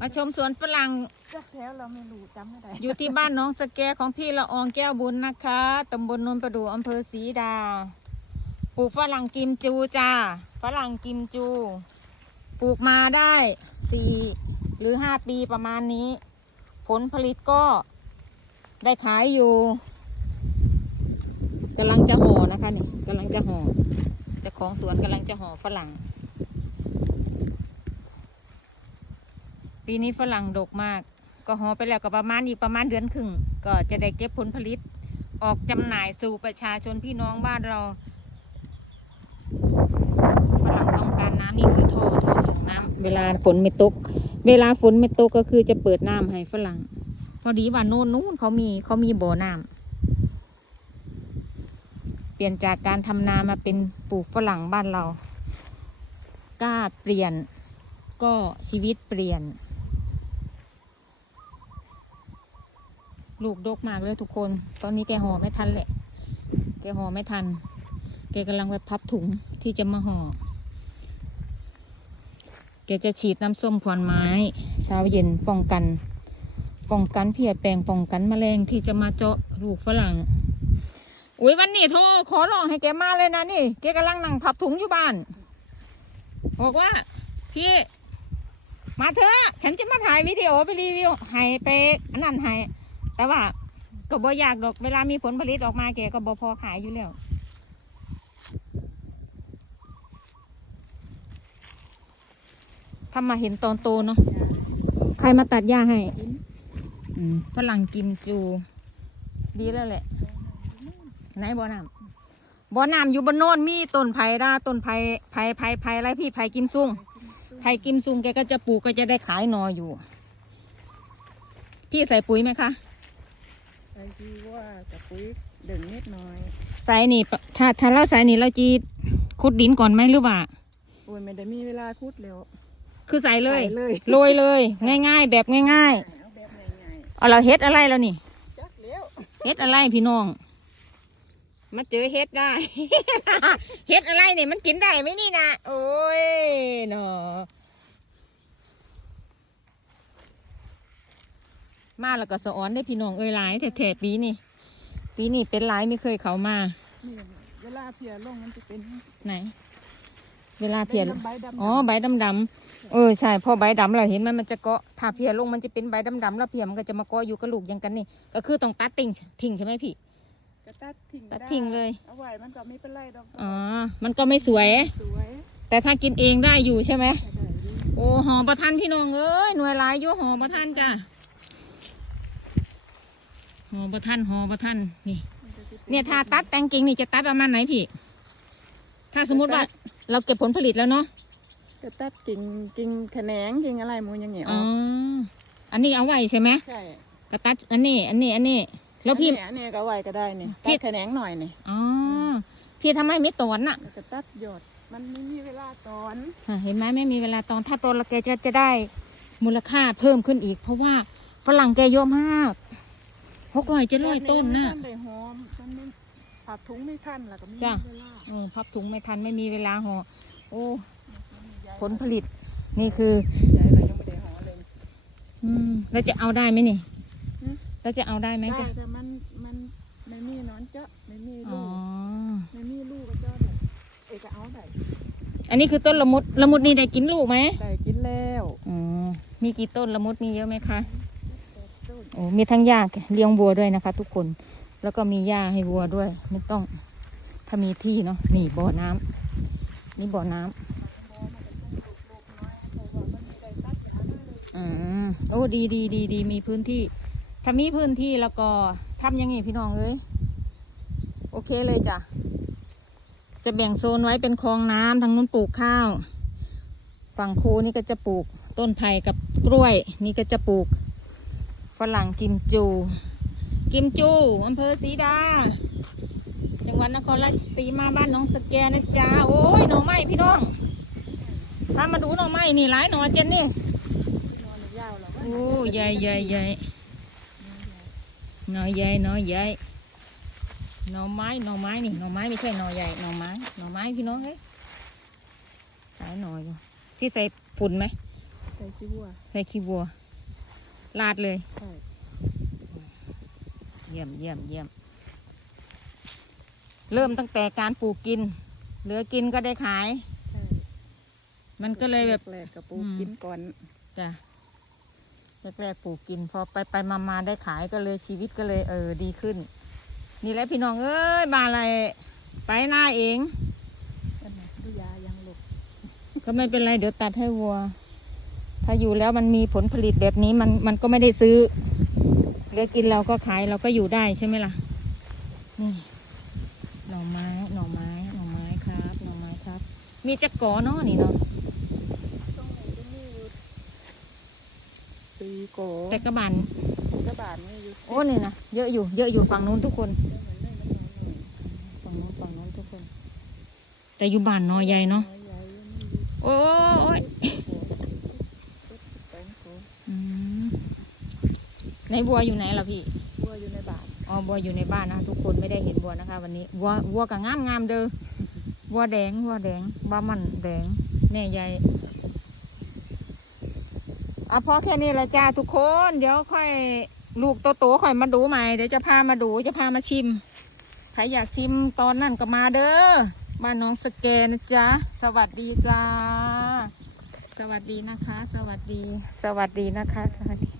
มาชมสวนฝรั่งจักแถวเราไม่รู้จำไม่ได้อยู่ที่บ้านน้องสแกของพี่ละอองแก้วบุญนะคะตำบลนนประดูอำเภอศรีดา ปลูกฝรั่งกิมจูจ้าฝรั่งกิมจู ปลูกมาได้สี่หรือห้าปีประมาณนี้ ผลผลิตก็ได้ขายอยู่กำลังจะห่อนะคะนี่กำลังจะห่อเจ้าของสวนกำลังจะห่อฝรั่ง ปีนี้ฝรั่งดกมาก ก็ห่อไปแล้วก็ประมาณอีกประมาณเดือนครึ่ง ก็จะได้เก็บผลผลิต ออกจำหน่ายสู่ประชาชนพี่น้องบ้านเราฝรั่งต้องการน้ำนี่คือท่อท่อส่งน้ำเวลาฝนไม่ตก เวลาฝนไม่ตกก็คือจะเปิดน้ำให้ฝรั่ง พอดีว่าโน่นนู้นเขามีเขามีบ่อน้ำเปลี่ยนจากการทำนามาเป็นปลูกฝรั่งบ้านเรา กล้าเปลี่ยน ก็ชีวิตเปลี่ยน ลูกดกมากเลยทุกคน ตอนนี้แกห่อไม่ทันแหละ แกห่อไม่ทัน แกกำลังไปพับถุงที่จะมาห่อ แกจะฉีดน้ำส้มควันไม้เช้าเย็นป้องกัน ป้องกันเพียแปลงป้องกันแมลงที่จะมาเจาะลูกฝรั่งอุ้ยวันนี้โทรขอร้องให้แกมาเลยนะนี่ แกกำลังนั่งพับถุงอยู่บ้าน บอกว่าพี่มาเถอะ ฉันจะมาถ่ายวิดีโอไปรีวิวให้ไปอันนั้นให้ แต่ว่าก็บ่อยากดอกเวลามีผลผลิตออกมาแกก็บ่พอขายอยู่แล้วถ้ามาเห็นตอนโตเนาะใครมาตัดหญ้าให้อืมฝรั่งกิมจู ดีแล้วแหละ ไหนบ่อน้ำบ่อน้ำอยู่บนโน่นมีต้นไผ่ดาต้นไผ่ไผ่ไผ่ไผ่อะไรพี่ไผ่กิมซุงไผ่กิมซุงแกก็จะปลูกก็จะได้ขายหนออยู่ พี่ใส่ปุ๋ยไหมคะ ไอ้ที่ว่าจะปุ๋ยเด่นนิดหน่อยใส่นี่ปะถ้าถ้าเราใส่นี่เราจีขุดดินก่อนไหมหรือว่าโอ้ยไม่ได้มีเวลาคุดแล้ว คือใส่เลยใส่เลย โรยเลย ง่าย ๆ แบบง่ายเอาแบบง่ายๆเอาเราเฮ็ดอะไรแล้วนี่ๆจักแล้วเฮ็ดอะไรพี่น้อง มาเจอเฮ็ดได้ เฮ็ดอะไรเนี่ยมันกินได้ไหมนี่นะโอ้ยเนาะ มาแล้วก็สะออนได้พี่น้องเอ้ยหลายแถๆปีนี่ ปีนี้เป็นหลายไม่เคยเขามา นี่เวลาเพียลงมันจะเป็นไหน เวลาเพียใบดำๆอ๋อใบดำๆเออใช่พอใบดำเราเห็นมันมันจะเกาะถ้าเพียลงมันจะเป็นใบดำๆแล้วเพียมันก็จะมาเกาะอยู่กับลูกอยังกันนี่ ก็คือต้องตัดติ่งทิ้งใช่ไหมพี่ ก็ตัดทิ้งตัดไทิ้งเลย เอาไว้มันก็ไม่เป็นไรดอกอ๋อ มันก็ไม่สวย สวยแต่ถ้ากินเองได้อยู่ใช่ไหมได้ดีโอ้หอประทันพี่น้องเอ้ยหน่วยหลายอยู่หอประทันจ้ะ หอประทันหอประทันนี่มันจะสิป็เนี่ยถ้าตัดแตงกิ่งนี่จะตัดประมาณไหนพี่ ถ้าสมมุติว่า เราเก็บผลผลิตแล้วเนาะก็ตัดกิ่งกิ่งแขนงกิ่งอะไรหมูอย่างเงี้ยออ๋ออกอันนี้เอาไว้ใช่ไหมใช่ก็ตัดอันนี้ อันนี้ อันนี้ แล้วพี่อันเนี้ยอันเนี้ยก็ไว้ก็ได้นี่พี่ตัดแขนงหน่อยนี่อ๋อพี่ทำไมไม่ตอนน่ะแล้วก็ตัดยอดมันไม่มีเวลาตอนอะเห็นไหมไม่มีเวลาตอนถ้าตอนละแกจะจะได้มูลค่าเพิ่มขึ้นอีก เพราะว่าฝรั่งแกเยอะมาก หกร้อยเจ็ดร้อยต้นน่ะมัได้หอมมันไม่ผัดถุงไม่ทันแล้วก็ไม่มีจ้ะเวลาเออพับถุงไม่ทันไม่มีเวลาห่อโอ้ผลผลิต นี่คือใหญ่เรายังไม่ได้หอเลย อืมแล้วจะเอาได้ไหมนี่หืม แล้วจะเอาได้ไหมได้จ๊ะแต่มันมันไม่มีหนอนเจาะไม่มีอ๋ลูอ กไม่มีลูกก็เจาะได้เอกเอาได้อันนี้คือต้นละมุดละมุดนี่ได้กินลูกไหมได้กินแล้วอ๋อมีกี่ต้นละมุดมีเยอะไหมคะแต่ต้นโอ้มีทั้งหญ้าเลี้ยงวัวด้วยนะคะ ทุกคน แล้วก็มีหญ้าให้วัวด้วย ไม่ต้องถ้ามีที่เนาะนี่บ่อน้ำนี่บ่อน้ำอืมโอ้ดีดีดีดีมีพื้นที่ ถ้ามีพื้นที่แล้วก็ทำยังไงพี่น้องเอ้ยโอเคเลยจ้ะจะแบ่งโซนไว้เป็นคลองน้ำทางนู้นปลูกข้าว ฝั่งคูนี่ก็จะปลูกต้นไผ่กับกล้วย นี่ก็จะปลูก ฝรั่งกิมจู กิมจูอำเภอศรีดา จังหวัดนครราชสีมาบ้านหน้องสแกนะจ๊ะโอ้ยหน่อไม้พี่น้องพามาดูหน่อไม้นี่หลายหน่อเจนนี่นอนยาวแล้วโอ้ใหญ่ใหญ่ใหญ่หน่อใหญ่หน่อใหญ่หน่อไม้หน่อไม้นี่หน่อไม้ไม่ใช่หน่อใหญ่หน่อไม้หน่อไม้พี่น้องเอ้ยหลายหน่ออยู่ที่ใส่ฝุ่นไหมใส่ขี้วัวใส่ขี้วัว ลาดเลยใช่เยี่ยมเยี่ยมเยี่ยม เริ่มตั้งแต่การปลูกกิน เหลือกินก็ได้ขายใช่มันก็เลยแบบแรกๆกับปูอืมกินก่อนจ้ะแรกๆปลูกกิน พอไปไปมามาได้ขายก็เลยชีวิตก็เลย เออดีขึ้น นี่แหละพี่น้องเอ้ยมาอะไรไปหน้าเองกันนะดูยายังหลบก็ไม่เป็นไรเดี๋ยวตัดให้วัว ถ้าอยู่แล้วมันมีผลผลิตแบบนี้มันมันก็ไม่ได้ซื้อเหลือกินเราก็ขายเราก็อยู่ได้ใช่ไหมล่ะ นี่ หน่อไม้ หน่อไม้ หน่อไม้ครับ หน่อไม้ครับ มีจักกอเนาะนี่เนาะตรงไหนก็มีอยู่ปีโกแต่กระบานกระบาดนี่อยู่โอ้นี่นะเยอะอยู่ เยอะอยู่ฝั่งนู้นทุกคนเหมือนเลยมันน้อยฝั่งนู้นฝั่งนู้นทุกคน แต่อยู่บ้านนอใหญ่เนาะน้อยใหญ่นี่อยู่โอ้ยโอ้ย แปลงโก อืม ในบัวอยู่ไหนล่ะพี่วัวอยู่ในบาทอ๋อ บัวอยู่ในบ้านนะทุกคนไม่ได้เห็นบัวนะคะ วันนี้วัววัวกับงามงามๆเด้อวัวแดงวัวแดงบ้ามันแดง แน่ใหญ่อะพอแค่นี้ละจ้าทุกคน เดี๋ยวค่อยลูกโตๆค่อยมาดูใหม่ เดี๋ยวจะพามาดู จะพามาชิม ใครอยากชิมตอนนั้นก็มาเด้อ บ้านน้องสแกนนะจ๊ะ สวัสดีจ้า สวัสดีนะคะ สวัสดี สวัสดีนะคะ สวัสดีจ้า